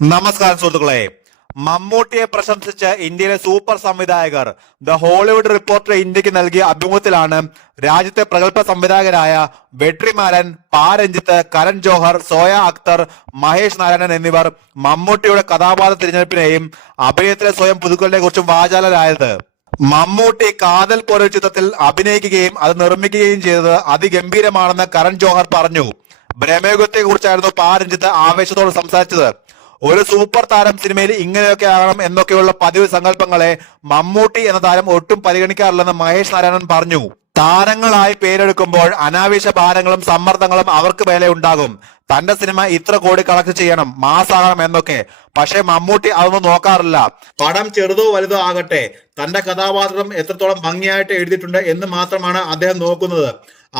നമസ്കാരം സുഹൃത്തുക്കളെ. മമ്മൂട്ടിയെ പ്രശംസിച്ച് ഇന്ത്യയിലെ സൂപ്പർ സംവിധായകർ ദ ഹോളിവുഡ് റിപ്പോർട്ടർ ഇന്ത്യക്ക് നൽകിയ അഭിമുഖത്തിലാണ് രാജ്യത്തെ പ്രഗത്ഭ സംവിധായകരായ വെട്രിമാരൻ, രഞ്ജിത്ത്, കരൺ ജോഹർ, സോയ അക്തർ, മഹേഷ് നാരായണൻ എന്നിവർ മമ്മൂട്ടിയുടെ കഥാപാത്ര തിരഞ്ഞെടുപ്പിനെയും അഭിനയത്തിലെ സ്വയം പുതുക്കലിനെ കുറിച്ചും വാചാലരായത്. മമ്മൂട്ടി കാതൽ പോലൊരു ചിത്രത്തിൽ അഭിനയിക്കുകയും അത് നിർമ്മിക്കുകയും ചെയ്തത് അതിഗംഭീരമാണെന്ന് കരൺ ജോഹർ പറഞ്ഞു. ബ്രഹ്മയുഗത്തെ കുറിച്ചായിരുന്നു രഞ്ജിത്ത് ആവേശത്തോടെ സംസാരിച്ചത്. ഒരു സൂപ്പർ താരം സിനിമയിൽ ഇങ്ങനെയൊക്കെ ആകണം എന്നൊക്കെയുള്ള പതിവ് സങ്കല്പങ്ങളെ മമ്മൂട്ടി എന്ന താരം ഒട്ടും പരിഗണിക്കാറില്ലെന്ന് മഹേഷ് നാരായണൻ പറഞ്ഞു. താരങ്ങളായി പേരെടുക്കുമ്പോൾ അനാവശ്യ ഭാരങ്ങളും സമ്മർദ്ദങ്ങളും അവർക്ക് മേലെ ഉണ്ടാകും. തന്റെ സിനിമ ഇത്ര കോടി കളക്ട് ചെയ്യണം, മാസാകണം എന്നൊക്കെ. പക്ഷെ മമ്മൂട്ടി അതൊന്നും നോക്കാറില്ല. പടം ചെറുതോ വലുതോ ആകട്ടെ, തന്റെ കഥാപാത്രം എത്രത്തോളം ഭംഗിയായിട്ട് എഴുതിയിട്ടുണ്ട് എന്ന് മാത്രമാണ് അദ്ദേഹം നോക്കുന്നത്.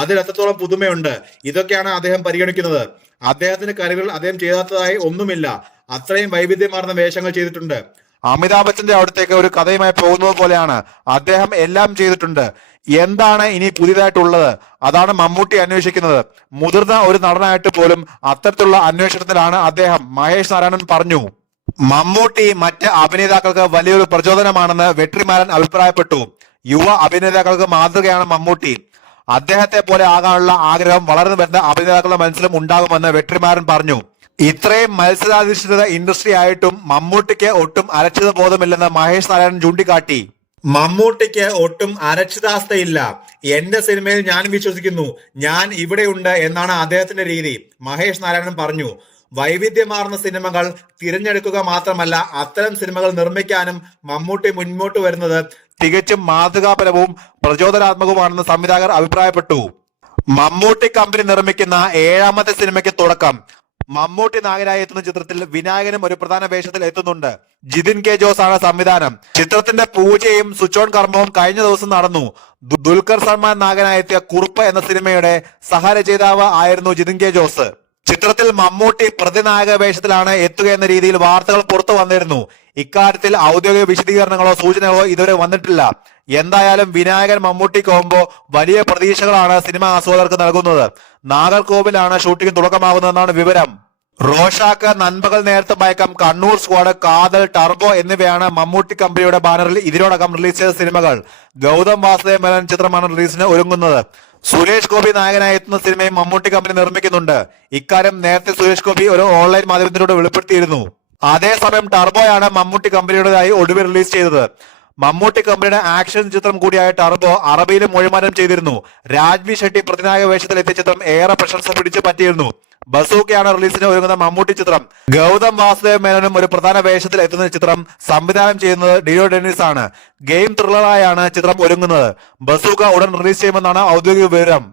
അതിൽ എത്രത്തോളം പുതുമയുണ്ട്, ഇതൊക്കെയാണ് അദ്ദേഹം പരിഗണിക്കുന്നത്. അദ്ദേഹത്തിന്റെ കഴിവുകൾ അദ്ദേഹം ചെയ്യാത്തതായി ഒന്നുമില്ല. അത്രയും വൈവിധ്യമാർന്ന വേഷങ്ങൾ ചെയ്തിട്ടുണ്ട്. അമിതാഭ് ബച്ചന്റെ അവിടത്തേക്ക് ഒരു കഥയുമായി പോകുന്നത് പോലെയാണ്. അദ്ദേഹം എല്ലാം ചെയ്തിട്ടുണ്ട്. എന്താണ് ഇനി പുതിയതായിട്ടുള്ളത്? അതാണ് മമ്മൂട്ടി അന്വേഷിക്കുന്നത്. മുതിർന്ന ഒരു നടനായിട്ട് പോലും അത്തരത്തിലുള്ള അന്വേഷണത്തിലാണ് അദ്ദേഹം, മഹേഷ് നാരായണൻ പറഞ്ഞു. മമ്മൂട്ടി മറ്റ് അഭിനേതാക്കൾക്ക് വലിയൊരു പ്രചോദനമാണെന്ന് വെട്രിമാരൻ അഭിപ്രായപ്പെട്ടു. യുവ അഭിനേതാക്കൾക്ക് മാതൃകയാണ് മമ്മൂട്ടി. അദ്ദേഹത്തെ പോലെ ആകാനുള്ള ആഗ്രഹം വളർന്നു വരുന്ന അഭിനേതാക്കളുടെ മനസ്സിലും ഉണ്ടാകുമെന്ന് വെട്രിമാരൻ പറഞ്ഞു. ഇത്രയും മത്സരാധിഷ്ഠിത ഇൻഡസ്ട്രി ആയിട്ടും മമ്മൂട്ടിക്ക് ഒട്ടും അരക്ഷിത ബോധമില്ലെന്ന് മഹേഷ് നാരായണൻ ചൂണ്ടിക്കാട്ടി. മമ്മൂട്ടിക്ക് ഒട്ടും അരക്ഷിതാവസ്ഥയില്ല. എന്റെ സിനിമയിൽ ഞാൻ വിശ്വസിക്കുന്നു, ഞാൻ ഇവിടെയുണ്ട് എന്നാണ് അദ്ദേഹത്തിന്റെ രീതി, മഹേഷ് നാരായണൻ പറഞ്ഞു. വൈവിധ്യമാർന്ന സിനിമകൾ തിരഞ്ഞെടുക്കുക മാത്രമല്ല, അത്തരം സിനിമകൾ നിർമ്മിക്കാനും മമ്മൂട്ടി മുന്നോട്ട് വരുന്നത് തികച്ചും മാതൃകാപരവും പ്രചോദനാത്മകവുമാണെന്ന് സംവിധായകർ അഭിപ്രായപ്പെട്ടു. മമ്മൂട്ടി കമ്പനി നിർമ്മിക്കുന്ന 7ാമത്തെ സിനിമയ്ക്ക് തുടക്കം. മമ്മൂട്ടി നായകനായി എത്തുന്ന ചിത്രത്തിൽ വിനായകനും ഒരു പ്രധാന വേഷത്തിൽ എത്തുന്നുണ്ട്. ജിതിൻ കെ ജോസ് ആണ് സംവിധാനം. ചിത്രത്തിന്റെ പൂജയും സ്വിച്ച് ഓൺ കർമ്മവും കഴിഞ്ഞ ദിവസം നടന്നു. ദുൽഖർ സൽമാൻ നായകനായി എത്തിയ കുറുപ്പ് എന്ന സിനിമയുടെ സഹരചയിതാവ് ആയിരുന്നു ജിതിൻ കെ ജോസ്. ചിത്രത്തിൽ മമ്മൂട്ടി പ്രതിനായക വേഷത്തിലാണ് എത്തുക എന്ന രീതിയിൽ വാർത്തകൾ പുറത്തു വന്നിരുന്നു. ഇക്കാര്യത്തിൽ ഔദ്യോഗിക വിശദീകരണങ്ങളോ സൂചനകളോ ഇതുവരെ വന്നിട്ടില്ല. എന്തായാലും വിനായകൻ മമ്മൂട്ടി കോംബോ വലിയ പ്രതീക്ഷകളാണ് സിനിമ ആസ്വാദകർക്ക് നൽകുന്നത്. നാഗർകോവിലാണ് ഷൂട്ടിംഗ് തുടക്കമാകുന്നതെന്നാണ് വിവരം. റോഷാക്ക്, നൻപകൽ നേരത്തെ മയക്കം, കണ്ണൂർ സ്ക്വാഡ്, കാതൽ, ടർബോ എന്നിവയാണ് മമ്മൂട്ടി കമ്പനിയുടെ ബാനറിൽ ഇതിനോടകം റിലീസ് ചെയ്ത സിനിമകൾ. ഗൗതം വാസുദേവ് മേനോൻ ചിത്രമാണ് റിലീസിന് ഒരുങ്ങുന്നത്. സുരേഷ് ഗോപി നായകനായി എത്തുന്ന സിനിമയും മമ്മൂട്ടി കമ്പനി നിർമ്മിക്കുന്നുണ്ട്. ഇക്കാര്യം നേരത്തെ സുരേഷ് ഗോപി ഒരു ഓൺലൈൻ മാധ്യമത്തിലൂടെ വെളിപ്പെടുത്തിയിരുന്നു. അതേസമയം ടർബോയാണ് മമ്മൂട്ടി കമ്പനിയുടേതായി ഒടുവിൽ റിലീസ് ചെയ്തത്. മമ്മൂട്ടി കമ്പനിയുടെ ആക്ഷൻ ചിത്രം കൂടിയായ ടർബോ അറബിയിലും മൊഴിമാറ്റം ചെയ്തിരുന്നു. രാജ്വി ഷെട്ടി പ്രതിനായക വേഷത്തിൽ എത്തിയ ചിത്രം ഏറെ പ്രശംസ പിടിച്ചു പറ്റിയിരുന്നു. ബസൂക്കയാണ് റിലീസിന് ഒരുങ്ങുന്ന മമ്മൂട്ടി ചിത്രം. ഗൗതം വാസുദേവ് മേനോനും ഒരു പ്രധാന വേഷത്തിൽ എത്തുന്ന ചിത്രം സംവിധാനം ചെയ്യുന്നത് ഡിയോ ഡെന്നിസ് ആണ്. ഗെയിം ത്രില്ലറായാണ് ചിത്രം ഒരുങ്ങുന്നത്. ബസൂക്ക ഉടൻ റിലീസ് ചെയ്യുമെന്നാണ് ഔദ്യോഗിക വിവരം.